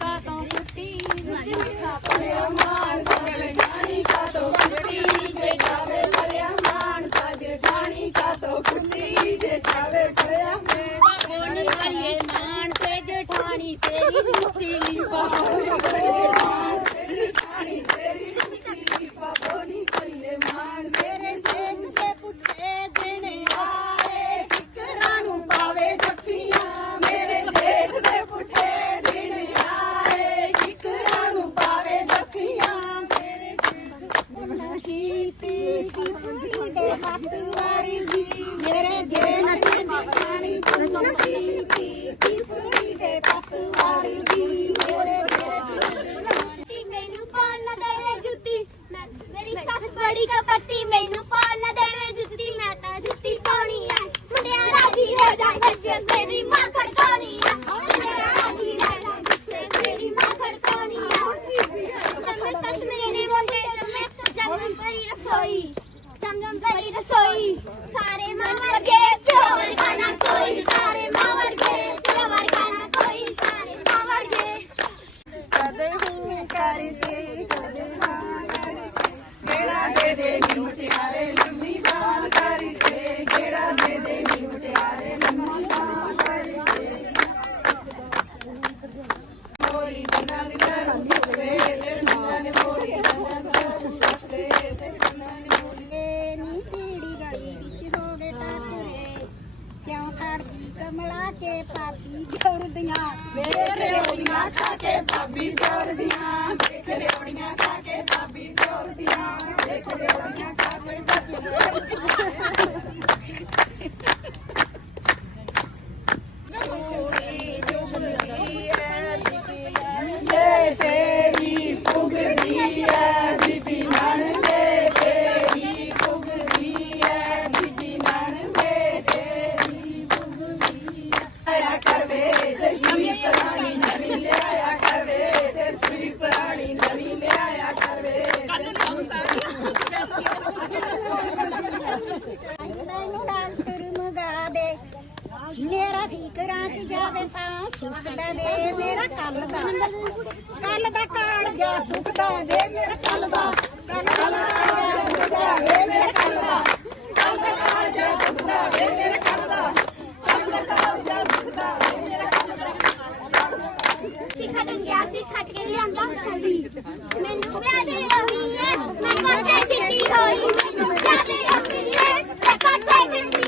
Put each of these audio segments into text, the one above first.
ਕਾ ਤੋਂ ਫੁੱਟੀ ਮੁਸਲਮਾਨ ਸਗਲ ਜਾਣੀ ਕਾ ਤੋਂ ਫੁੱਟੀ Happy birthday, करके मेरा दे दे मुटियारे ਗਿਆ ਦੁਖਦਾ ਵੇ ਮੇਰਾ ਕਲਵਾ ਕਲਵਾ ਦੁਖਦਾ ਵੇ ਮੇਰਾ ਕਲਵਾ ਕਲਵਾ ਜਾ ਦੁਖਦਾ ਵੇ ਮੇਰਾ ਕਲਵਾ ਕਲਵਾ ਜਾ ਦੁਖਦਾ ਵੇ ਮੇਰਾ ਕਲਵਾ ਸਿੱਖਣ ਗਿਆ ਸਿੱਖਣ ਕੇ ਲਿਆਂਦਾ ਕਲੀ ਮੈਨੂੰ ਪਿਆਦੇ ਹੋਈ ਹੈ ਮੈਂ ਕੱਟੇ ਚਿੱਟੀ ਹੋਈ। ਮੈਨੂੰ ਪਿਆਦੇ ਹੋਈ ਹੈ ਮੈਂ ਕੱਟੇ ਚਿੱਟੀ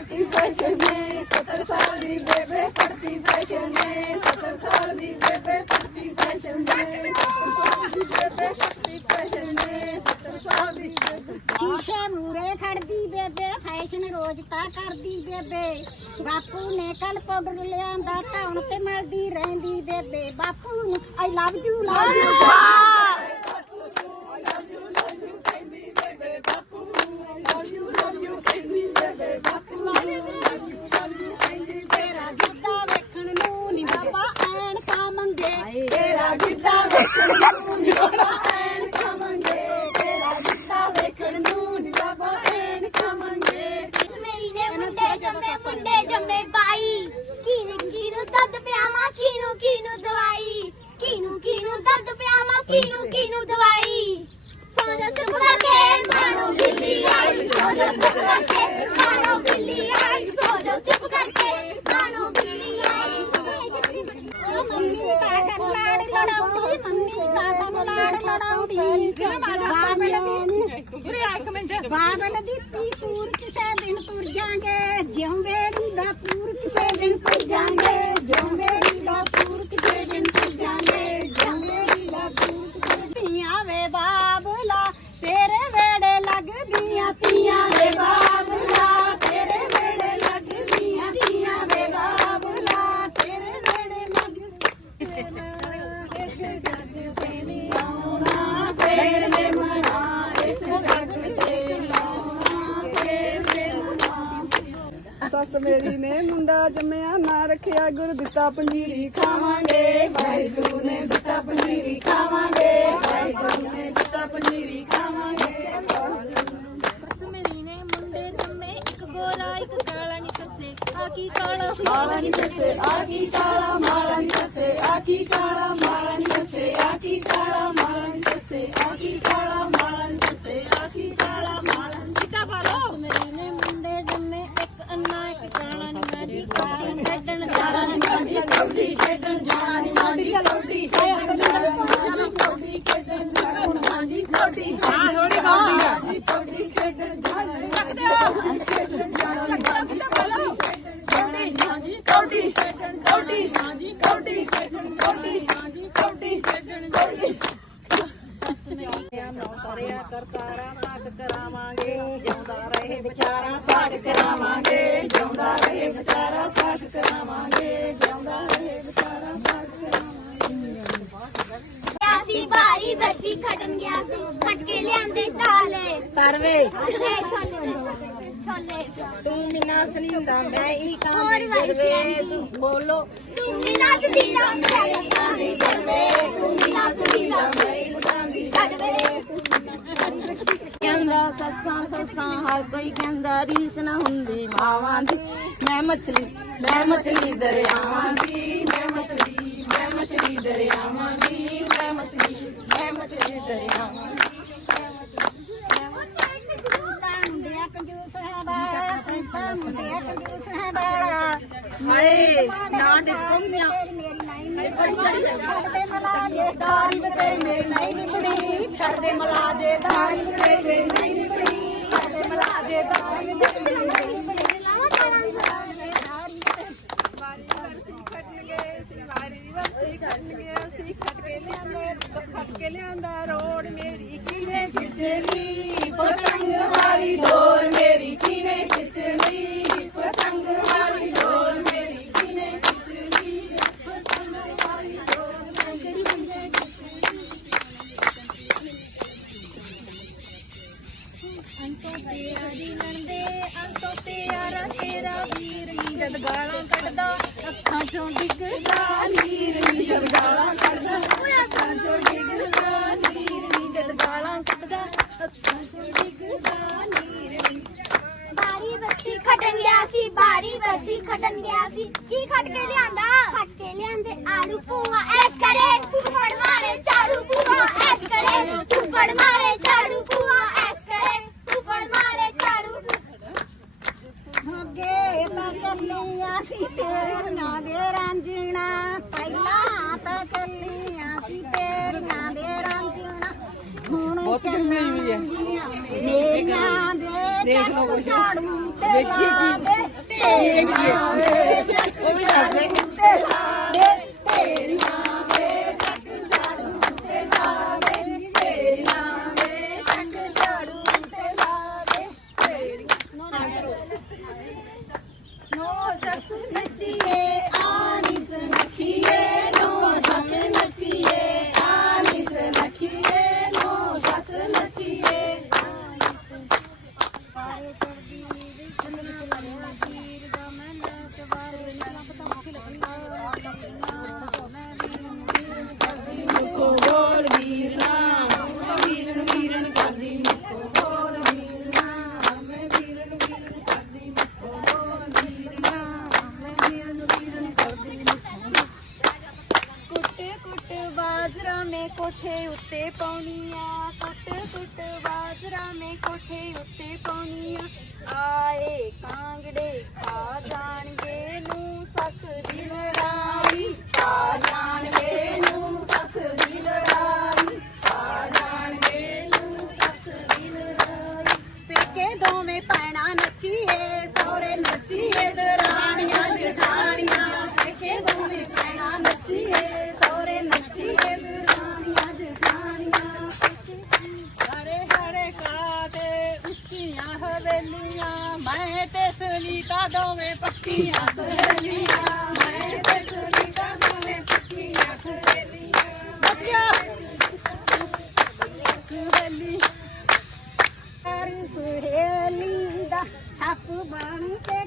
ਪੜਤੀ ਫੈਸ਼ਨ ਨੇ 70 ਸਾਲ ਦੀ ਬੇਬੇ ਪੜਤੀ ਫੈਸ਼ਨ ਨੇ 70 ਸਾਲ ਦੀ ਬੇਬੇ ਪੜਤੀ ਫੈਸ਼ਨ ਨੇ 70 ਸਾਲ ਦੀ ਬੇਬੇ ਪੜਤੀ ਫੈਸ਼ਨ ਨੇ 70 ਸਾਲ ਦੀ ਸ਼ੀਸ਼ੇ ਮੂਰੇ ਖੜਦੀ ਬੇਬੇ ਫੈਸ਼ਨ ਰੋਜ਼ ਤਾਂ ਕਰਦੀ ਬੇਬੇ। ਬਾਪੂ ਨੇ ਕਲ ਪਾਊਡਰ ਲਿਆਂਦਾ ਤਾਂ ਹੁਣ ਤੇ ਮਲਦੀ ਰਹਿੰਦੀ ਬੇਬੇ। ਬਾਪੂ I love you love you ਬਾਬਲ ਦੀ ਤੀ ਪੂਰ ਕਿਸੇ ਦਿਨ ਤੁਰ ਜਾਾਂਗੇ ਜਿਉਂ ਵੇੜੀ ਦਾ ਪੂਰ ਕਿਸੇ ਦਿਨ ਤੁਰ ਜਾਾਂਗੇ ਜਿਉਂ ਵੇੜੀ ਦਾ ਪੂਰ ਕਿਸੇ ਦਿਨ ਤੁਰ ਜਾਾਂਗੇ ਜਿਉਂ ਵੇੜੀ ਦਾ ਪੂਰ ਕਿਸੇ ਧੀਆਂ ਵੇ ਬਾਬਲਾ ਸੱਸ ਮੇਰੀ ਨੇ ਮੁੰਡਾ ਜੰਮਿਆ ਨਾ ਰੱਖਿਆ ਗੁਰ ਦਿੱਤਾ ਪੰਜੀਰੀ ਖਾਵਾਂਗੇ। ਵਾਹਿਗੁਰੂ ਨੇ ਦਿੱਤਾ ਪੰਜੀਰੀ ਖਾਵਾਂਗੇ ਵਾਹਿਗੁਰੂ ਨੇ ਦਿੱਤਾ ਪੰਜੀਰੀ ਖਾਵਾਂਗੇ। ਮੇਰੀ ਨੇ ਮੁੰਡੇ ਜੰਮੇ ਇੱਕ ਗੋਰਾ ਇੱਕ ਕਾਲਾ ਨੀ ਸੱਸੇ ਆ ਕੀ ਕਾਲਾ? ਮਾਲਾ ਨੀ ਸੱਸੇ ਆ ਕੀ ਕਾਲਾ? ਮਾਲਾ ਨੀ ਸੱਸੇ ਆ ਕੀ ਕਾਲਾ? ਮਾਲਾ ਨੀ ਸੱਸੇ ਆ ਕੀ ਕਾਲਾ? ਮਾਲਾ ਨੀ ਸੱਸੇ ਆ ਕੀ ਕਾਲਾ? ਅੰਨਾ ਇੱਕ ਕਾਲਾ ਨੀ ਮੈਂ ਦੀ ਕਾਲਾ ਖੇਡਣ ਜਾਣਾ ਨੀ ਮੈਂ ਦੀ ਕਬੱਡੀ ਖੇਡਣ ਜਾਣਾ ਨੀ ਮਾਂਦੀ ਤੂੰ ਮਿਨਾ ਸਨੀਂਦਾ ਮੈਂ ਹੀ ਹੋਰ ਵੈਸੇ ਤੂੰ ਬੋਲੋ। ਤੂੰ ਵੀ ਨੱਚਦੀ ਨਾ ਮੈਂ ਕਾਂਦੀ ਜੜਵੇ ਤੂੰ ਮਿਨਾ ਸਨੀਂਦਾ ਮੈਂ ਹੀ ਲਗਾਂਦੀ ਜੜਵੇ ਕਹਿੰਦਾ ਸੱਸਾਂ ਸੱਸਾਂ ਹਰ ਕੋਈ ਕਹਿੰਦਾ ਰੀਸ ਨਾ ਹੁੰਦੀ ਮਾਵਾਂ ਦੀ। ਮੈਂ ਮਛਲੀ ਮੈਂ ਮਛਲੀ ਦਰਿਆਵਾਂ ਦੀ ਮੈਂ ਮਛਲੀ ਮੈਂ ਮਛਲੀ ਦਰਿਆਵਾਂ ਦੀ ਮੈਂ ਮਛਲੀ ਮੈਂ ਮਛਲੀ ਦਰਿਆਵਾਂ ਦੀ ਮੁੰਡਿਆ ਕੰਜੂਸ ਹੈ ਬਾਲਾ ਤੈਨੂੰ ਮੁੰਡਿਆ ਕੰਜੂਸ ਹੈ ਬਾਲਾ ਹਾਏ ਨਾ ਡਿੱਕੋਂੀਆਂ ਮੇਰੀ ਨਾਈ ਨਹੀਂ ਬੜੀ ਛੱਡ ਦੇ ਮਲਾਜੇ ਦਾਰੀ ਬਤੇ ਮੇਰੀ ਨਾਈ ਨਹੀਂ ਬੜੀ ਛੱਡ ਮਲਾਜੇ ਦਾਰੀ ਬਤੇ ਮੇਰੀ ਨਹੀਂ ਬੜੀ ਛੱਡ ਮਲਾਜੇ। ਦਾਰੀ ਬਤੇ ਜਦ ਗਾਲਾਂ ਕੱਢਦਾ, ਅੱਖਾਂ ਚੋਂ ਡਿੱਗਦਾ ਨੀਰ ਨੀ ਜਦ ਗਾਲਾਂ ਕੱਢਦਾ, ਅੱਖਾਂ ਚੋਂ ਡਿੱਗਦਾ ਨੀਰ ਨੀ ਜਦ ਗਾਲਾਂ ਕੱਢਦਾ, ਅੱਖਾਂ ਚੋਂ ਡਿੱਗਦਾ ਨੀਰ ਨੀ ਬਾਰੀ ਬਰਸੀ ਖਟਣ ਗਿਆ ਸੀ, ਬਾਰੀ ਬਰਸੀ ਖਟਣ ਗਿਆ ਸੀ। ਕੀ ਖਟ ਕੇ ਲਿਆਂਦਾ? ਖਟ ਕੇ ਲਿਆਂਦੇ ਆਲੂ ਪੂਆ, ਐਸ਼ ਕਰੇ। ਫੁੱਫੜ ਮਾਰੇ ਝਾੜੂ ਪੂਆ, ਐਸ਼ ਕਰੇ। ਫੁੱਫੜ ਮਾਰੇ ਝਾੜੂ ਪੂਆ, ਐਸ਼ ਕਰੇ ਫੁੱਫੜ ਮਾਰੇ ਝਾੜੂ ਅੱਗੇ ਤਾਂ ਚੱਲੀਆਂ ਸੀ ਤੇਰੀਆਂ ਦੇ ਰਾਂਝਣਾ ਪਹਿਲਾਂ ਤਾਂ ਚੱਲੀਆਂ ਸੀ ਤੇਰੀਆਂ ਦੇ ਰਾਂਝਣਾ ਹੁਣ ਚੱਲੀਆਂ ਮੇਰੀਆਂ ਦੇ ਦੇਖ ਲਓ। ਝਾੜੂ ਤੇ ਵੇਖੀਏ ਕੀ- ਉਹ ਵੀ ਦੱਸ ਦੇ। ਪੇਕੇ ਦੋਵੇਂ ਪੈਣਾ ਨੱਚੀਏ ਸੋਰੇ ਨੱਚੀਏ, ਦਰਾਣੀਆਂ, ਜਠਾਣੀਆਂ। ਪੇਕੇ ਦੋਵੇਂ ਪੈਣਾ ਨੱਚੀਏ ਸੋਰੇ ਨੱਚੀਏ, ਦਰਾਣੀਆਂ, ਜਠਾਣੀਆਂ। ਹਰੇ ਹਰੇ ਕਾਤੇ ਉੱਚੀਆਂ ਹਵੇਲੀਆਂ, ਮੈਂ ਤੇ ਸੁਨੀਤਾ ਦੋਵੇਂ ਪੱਕੀਆਂ ਸਹੇਲੀਆਂ। ਮੈਂ ਤੇ ਸੁਨੀਤਾ ਦੋਵੇਂ ਪੱਕੀਆਂ ਸਹੇਲੀਆਂ। ਬੱਚਾ ਸੁਹੇਲੀ ਕਰ ਸੁਹੇਲੀ ਦਾ ਸੱਪ ਬਣ ਕੇ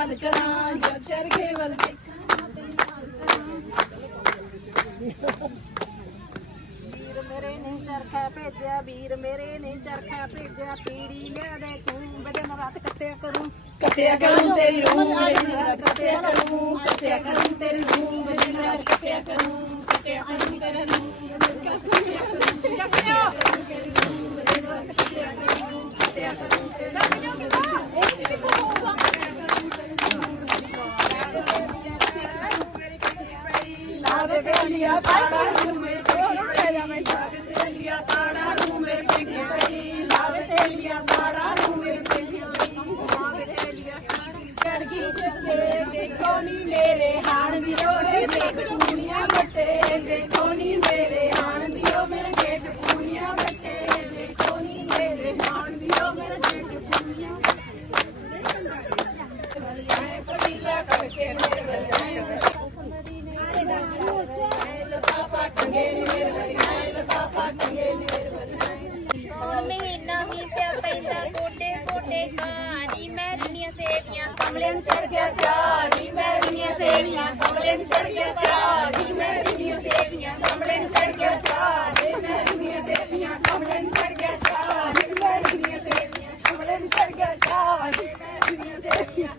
ਮੈਂ ਤੈਨੂੰ ਯਾਦ ਕਰਾਂ ਜਦ ਚਰਖੇ ਵੱਲ ਵੇਖਾਂ ਮੈਂ ਤੈਨੂੰ ਯਾਦ ਕਰਾਂ ਵੀਰ ਮੇਰੇ ਨੇ ਚਰਖਾ ਭੇਜਿਆ ਵੀਰ ਮੇਰੇ ਨੇ ਚਰਖਾ ਭੇਜਿਆ ਪੀੜੀ ਲਿਆ ਦੇ ਤੂੰ ਬਦੇ ਮੈਂ ਰਾਤ ਕੱਟਿਆ ਕਰੂੰ ਕੱਟਿਆ ਕਰੂੰ ਤੇਰੀ ਰੂਹ ਮੇਰੀ ਰਾਤ ਕੱਟਿਆ ਕਰੂੰ ਕੱਟਿਆ ਕਰੂੰ ਤੇਰੀ ਰੂਹ ਮੇਰੀ ਰਾਤ ਕੱਟਿਆ ਕਰੂੰ ਕੱਟਿਆ ਕਰੂੰ ਤੇਰੀ ਰੂਹ ਲਾਵੇ ਬੇਲੀਆ ਤਾੜਾ ਨੂੰ ਮੇਰੇ ਪੇਕੀ ਪਈ ਮੈਂ ਜਾਗ ਤੇਲੀਆ ਤਾੜਾ ਨੂੰ ਮੇਰੇ ਪੇਕੀ ਪਈ ਲਾਵੇ ਤੇਲੀਆ ਤਾੜਾ ਨੂੰ ਮੇਰੇ ਪੇਕੀ ਪਈ ਲਾਵੇ ਤੇਲੀਆ ਚੜ ਗਈ ਚੱਲੇ ਦੇਖੋ ਨੀ ਮੇਰੇ ਹਾਣ ਦੀ ਦੇਖ ਪੂਣੀਆਂ ਬੱਟੇ ਦੇਖੋ ਨੀ ਮੇਰੇ ਚੜ ਗਿਆ ਚਾਰੀ ਮੇਰੀਆਂ ਸੇਵੀਆਂ ਕਮਲੇ ਨੂੰ ਚੜ ਗਿਆ ਚਾਰੀ ਮੇਰੀਆਂ ਸੇਵੀਆਂ ਕਮਲੇ ਨੂੰ ਚੜ ਗਿਆ ਚਾਰੀ ਮੇਰੀਆਂ ਸੇਵੀਆਂ ਕਮਲੇ ਨੂੰ ਚੜ ਗਿਆ ਚਾਰੀ ਮੇਰੀਆਂ ਸੇਵੀਆਂ ਕਮਲੇ ਨੂੰ ਚੜ ਗਿਆ ਚਾਰੀ ਮੇਰੀਆਂ ਸੇਵੀਆਂ।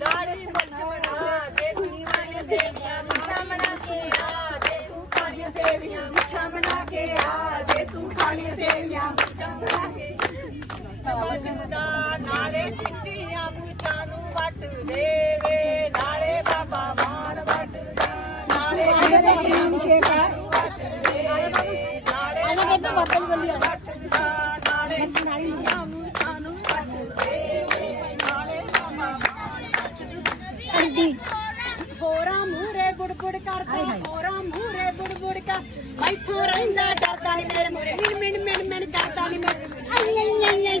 ਦਾੜੇ ਚ ਬਣਾ ਦੇ ਦੁਨੀਆ ਦੀਆਂ ਸੇਵੀਆਂ ਮਿੱਠਾ ਬਣਾ ਕੇ ਆ ਦੇ ਤੂੰ ਖਾਣੀਆਂ ਸੇਵੀਆਂ, ਮਿੱਠਾ ਬਣਾ ਕੇ ਆ ਦੇ ਤੂੰ ਖਾਣੀਆਂ ਸੇਵੀਆਂ, ਮਿੱਠਾ ਬਣਾ ਕੇ ਜਿੰਦਾ ਨਾਲੇ ਚਿੱਟੀਆਂ ਪੂਤਾਂ ਨੂੰ ਵੱਟ ਦੇਵੇ ਨਾਲੇ ਬਾਬਾ ਮਾਨ ਵੱਟ ਨਾਲੇ ਚਿੱਟੀਆਂ ਪੂਤਾਂ ਨੂੰ ਵੱਟ ਦੇਵੇ ਨਾਲੇ ਬੇਬੇ ਬਾਬਾ ਨੂੰ ਬੱਲੀ ਵੱਟ ਨਾਲੇ ਚਿੱਟੀਆਂ ਪੂਤਾਂ ਨੂੰ ਵੱਟ ਦੇਵੇ ਨਾਲੇ ਬਾਬਾ ਮਾਨ ਵੱਟ ਦੇਵੇ ਹੋਰਾ ਮੂਰੇ ਬੁੜਬੁੜ ਕਰਦਾ ਹੋਰਾ ਮੂਰੇ ਬੁੜਬੁੜ ਕਰ। ਬੈਠੋ ਰਹਿੰਦਾ ਡਰਦਾ ਨਹੀਂ ਮੇਰੇ ਮੂਰੇ ਮਿਣ ਮਿਣ ਮਿਣ ਕਰਦਾ ਨਹੀਂ ਮੇਰੇ ਆਈ ਆਈ ਆਈ।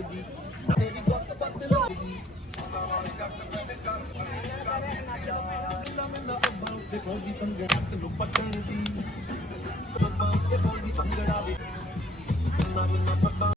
ਲੱਗਦੀ। ਤੇਰੀ ਗੁੱਤ ਬੱਦ ਲੱਗਦੀ ਪੌਂਦੀ ਪੰਗੜਾ ਤੇ ਨੂੰ ਪੱਟਣ ਦੀ ਪੱਪਾ ਉੱਤੇ ਪੌਂਦੀ ਪੰਗੜਾ ਵੀ ਨਾ ਨਾ ਪੱਪਾ